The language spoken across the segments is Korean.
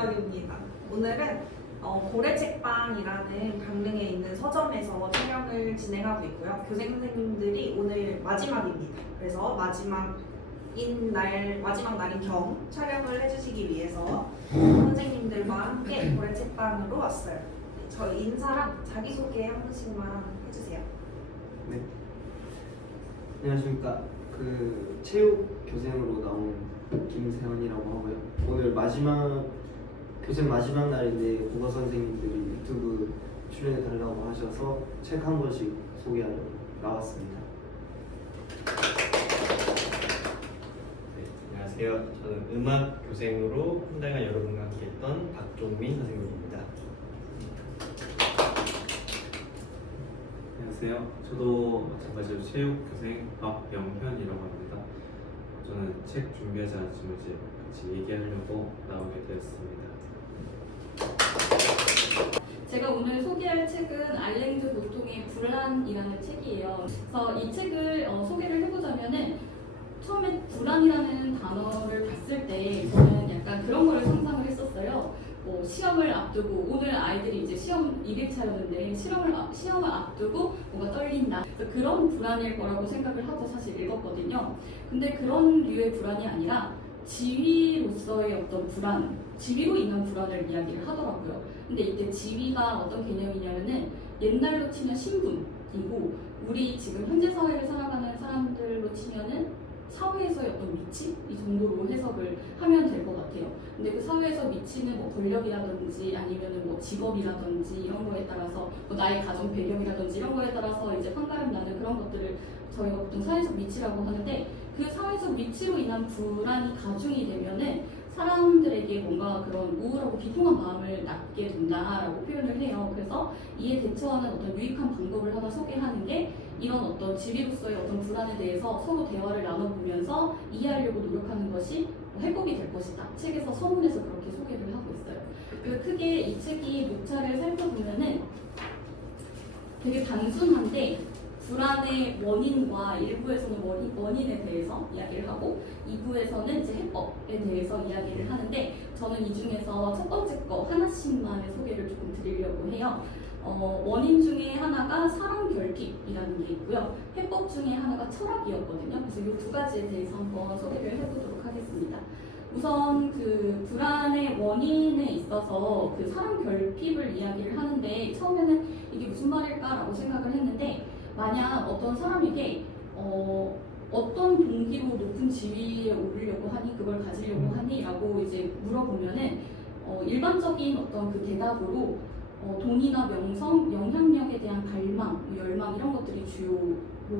김정입니다. 오늘은 고래책방이라는 강릉에 있는 서점에서 촬영을 진행하고 있고요. 교생 선생님들이 오늘 마지막입니다. 그래서 마지막 날인 겸 촬영을 해주시기 위해서 선생님들과 함께 고래책방으로 왔어요. 저희 인사랑 자기소개 한 분씩만 해주세요. 네. 안녕하십니까. 체육 교생으로 나온 김세현이라고 하고요. 오늘 교생 마지막 날인데 국어 선생님들이 유튜브 출연해 달라고 하셔서 책 한 권씩 소개하러 나왔습니다. 네, 안녕하세요. 저는 음악 교생으로 한 달간 여러분과 함께했던 박종민 선생님입니다. 안녕하세요. 저도 마찬가지로 체육교생 박영현이라고 합니다. 저는 책 준비하지 않았지만 이제 같이 얘기하려고 나오게 되었습니다. 제가 오늘 소개할 책은 알랭드 보통의 불안이라는 책이에요. 그래서 이 책을 소개를 해보자면은 처음에 불안이라는 단어를 봤을 때 저는 약간 그런 거를 상상을 했었어요. 시험을 앞두고 오늘 아이들이 이제 시험 2일차였는데 시험을 앞두고 뭔가 떨린다. 그래서 그런 불안일 거라고 생각을 하고 사실 읽었거든요. 근데 그런 류의 불안이 아니라 지위로서의 어떤 불안, 지위로 인한 불안을 이야기를 하더라고요. 근데 이때 지위가 어떤 개념이냐면은 옛날로 치면 신분이고 우리 지금 현재 사회를 살아가는 사람들로 치면은 사회에서의 어떤 위치? 이 정도로 해석을 하면 될 것 같아요. 근데 그 사회에서 미치는 뭐 권력이라든지 아니면은 뭐 직업이라든지 이런 거에 따라서 뭐 나의 가정 배경이라든지 이런 거에 따라서 이제 판가름 나는 그런 것들을 저희가 보통 사회적 위치라고 하는데 그 사회적 위치로 인한 불안이 가중이 되면은 사람들에게 뭔가 그런 우울하고 비통한 마음을 낳게 된다라고 표현을 해요. 그래서 이에 대처하는 어떤 유익한 방법을 하나 소개하는 게 이런 어떤 지위로서의 어떤 불안에 대해서 서로 대화를 나눠보면서 이해하려고 노력하는 것이 회복이 될 것이다. 책에서 서문에서 그렇게 소개를 하고 있어요. 그 크게 이 책이 목차를 살펴보면은 되게 단순한데 불안의 원인과 1부에서는 원인에 대해서 이야기를 하고 2부에서는 이제 해법에 대해서 이야기를 하는데 저는 이 중에서 첫 번째 거 하나씩만의 소개를 조금 드리려고 해요. 원인 중에 하나가 사람 결핍이라는 게 있고요. 해법 중에 하나가 철학이었거든요. 그래서 이 두 가지에 대해서 한번 소개를 해보도록 하겠습니다. 우선 그 불안의 원인에 있어서 그 사람 결핍을 이야기를 하는데 처음에는 이게 무슨 말일까라고 생각을 했는데 만약 어떤 사람에게 어떤 동기로 높은 지위에 오르려고 하니 그걸 가지려고 하니 라고 이제 물어보면은 일반적인 어떤 그 대답으로 돈이나 명성, 영향력에 대한 갈망, 열망 이런 것들이 주요로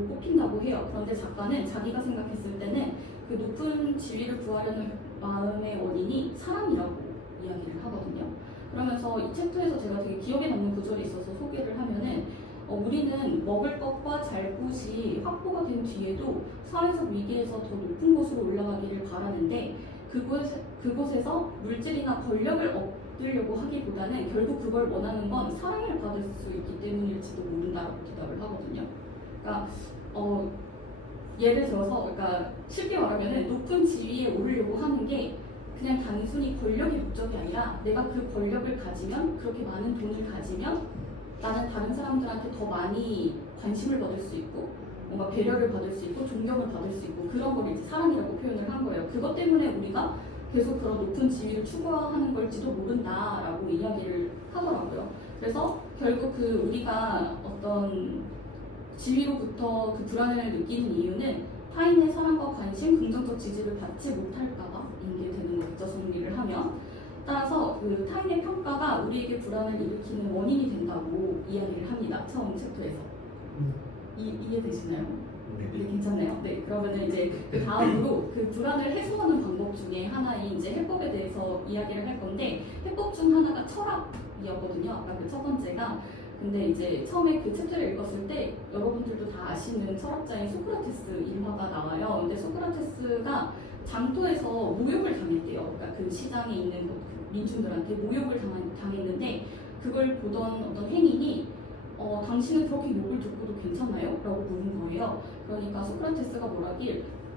꼽힌다고 해요. 그런데 작가는 자기가 생각했을 때는 그 높은 지위를 구하려는 마음의 원인이 사랑이라고 이야기를 하거든요. 그러면서 이 챕터에서 제가 되게 기억에 남는 구절이 있어서 소개를 하면은 우리는 먹을 것과 잘 곳이 확보가 된 뒤에도 사회적 위기에서 더 높은 곳으로 올라가기를 바라는데 그곳에서 물질이나 권력을 얻으려고 하기보다는 결국 그걸 원하는 건 사랑을 받을 수 있기 때문일지도 모른다라고 대답을 하거든요. 그러니까 예를 들어서 그러니까 쉽게 말하면 높은 지위에 오르려고 하는 게 그냥 단순히 권력의 목적이 아니라 내가 그 권력을 가지면 그렇게 많은 돈을 가지면 나는 다른 사람들한테 더 많이 관심을 받을 수 있고 뭔가 배려를 받을 수 있고 존경을 받을 수 있고 그런 걸 이제 사랑이라고 표현을 한 거예요. 그것 때문에 우리가 계속 그런 높은 지위를 추구하는 걸지도 모른다라고 이야기를 하더라고요. 그래서 결국 우리가 어떤 지위로부터 그 불안을 느끼는 이유는 타인의 사랑과 관심, 긍정적 지지를 받지 못할까봐인 게 되는 거죠. 정리를 하면. 따라서 그 타인의 평가가 우리에게 불안을 일으키는 원인이 된다고 이야기를 합니다. 처음 챕터에서. 이해되시나요? 네. 이게 괜찮나요? 네. 그러면은 이제 그 다음으로 그 불안을 해소하는 방법 중에 하나인 이제 해법에 대해서 이야기를 할 건데 해법 중 하나가 철학이었거든요. 아까 그 첫 번째가. 근데 이제 처음에 그 챕터를 읽었을 때 여러분들도 다 아시는 철학자인 소크라테스 일화가 나와요. 근데 소크라테스가 장터에서 모욕을 당했대요. 그러니까 그 시장에 있는 그 민중들한테 모욕을 당했는데 그걸 보던 어떤 행인이 당신은 그렇게 욕을 듣고도 괜찮나요? 라고 물은 거예요. 그러니까 소크라테스가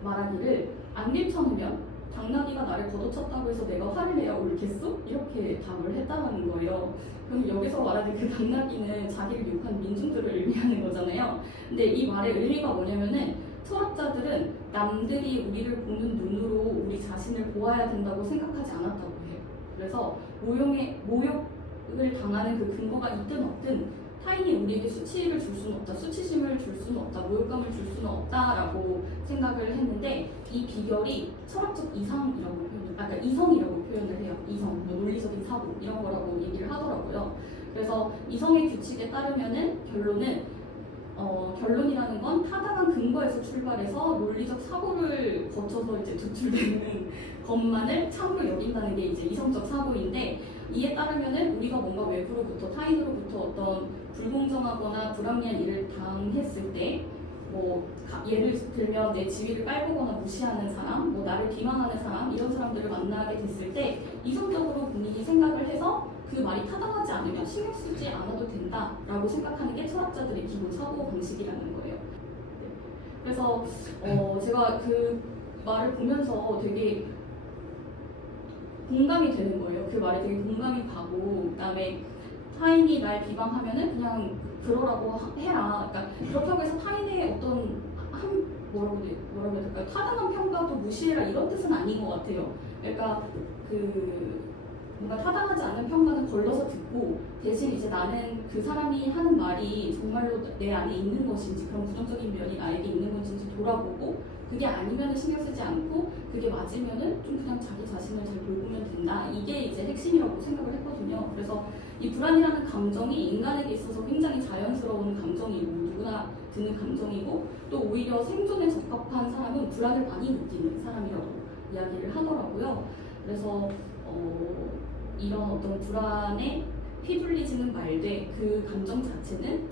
말하기를 안 괜찮으면 당나귀가 나를 걷어쳤다고 해서 내가 화를 내야 옳겠어? 이렇게 답을 했다는 거예요. 그럼 여기서 말하는 그 당나귀는 자기를 욕한 민중들을 의미하는 거잖아요. 근데 이 말의 의미가 뭐냐면은 철학자들은 남들이 우리를 보는 눈으로 우리 자신을 보아야 된다고 생각하지 않았다고 해요. 그래서 모욕을 당하는 그 근거가 있든 없든 타인이 우리에게 수치를 줄 수는 없다, 수치심을 줄 수는 없다, 모욕감을 줄 수는 없다라고 생각을 했는데 이 비결이 철학적 이상이라고 그러니까 이성이라고 표현을 해요. 이성, 뭐 논리적인 사고 이런 거라고 얘기를 하더라고요. 그래서 이성의 규칙에 따르면은 결론이라는 건 타당한 근거에서 출발해서 논리적 사고를 거쳐서 이제 도출되는 것만을 참으로 여긴다는 게 이제 이성적 사고인데 이에 따르면은 우리가 뭔가 외부로부터 타인으로부터 어떤 불공정하거나 불합리한 일을 당했을 때 뭐 예를 들면 내 지위를 깔보거나 무시하는 사람, 뭐 나를 비난하는 사람 이런 사람들을 만나게 됐을 때 이성적으로 본인이 생각을 해서 그 말이 타당하지 않으면 신경 쓰지 않아도 된다라고 생각하는 게 철학자들의 기본 사고 방식이라는 거예요. 그래서 제가 그 말을 보면서 되게 공감이 되는 거예요. 그 말에 되게 공감이 가고 그다음에 타인이 날 비방하면은 그냥 그러라고 해라. 그러니까 그렇다고 해서 타인의 어떤 뭐라고 해야 될까요? 타당한 평가도 무시해라 이런 뜻은 아닌 것 같아요. 그러니까 뭔가 타당하지 않은 평가는 걸러서 듣고 대신 이제 나는 그 사람이 하는 말이 정말로 내 안에 있는 것인지 그런 부정적인 면이 나에게 있는 것인지 돌아보고 그게 아니면 신경 쓰지 않고 그게 맞으면은 좀 그냥 자기 자신을 잘 돌보면 된다. 이게 이제 핵심이라고 생각을 했거든요. 그래서 이 불안이라는 감정이 인간에게 있어서 굉장히 자연스러운 감정이고 누구나 드는 감정이고 또 오히려 생존에 적합한 사람은 불안을 많이 느끼는 사람이라고 이야기를 하더라고요. 그래서 이런 어떤 불안에 휘둘리지는 말되 그 감정 자체는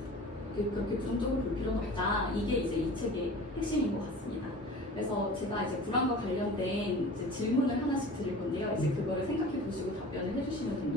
그렇게 부정적으로 볼 필요는 없다. 이게 이제 이 책의 핵심인 것 같습니다. 그래서 제가 이제 불안과 관련된 이제 질문을 하나씩 드릴 건데요. 이제 그거를 생각해 보시고 답변을 해주시면 됩니다.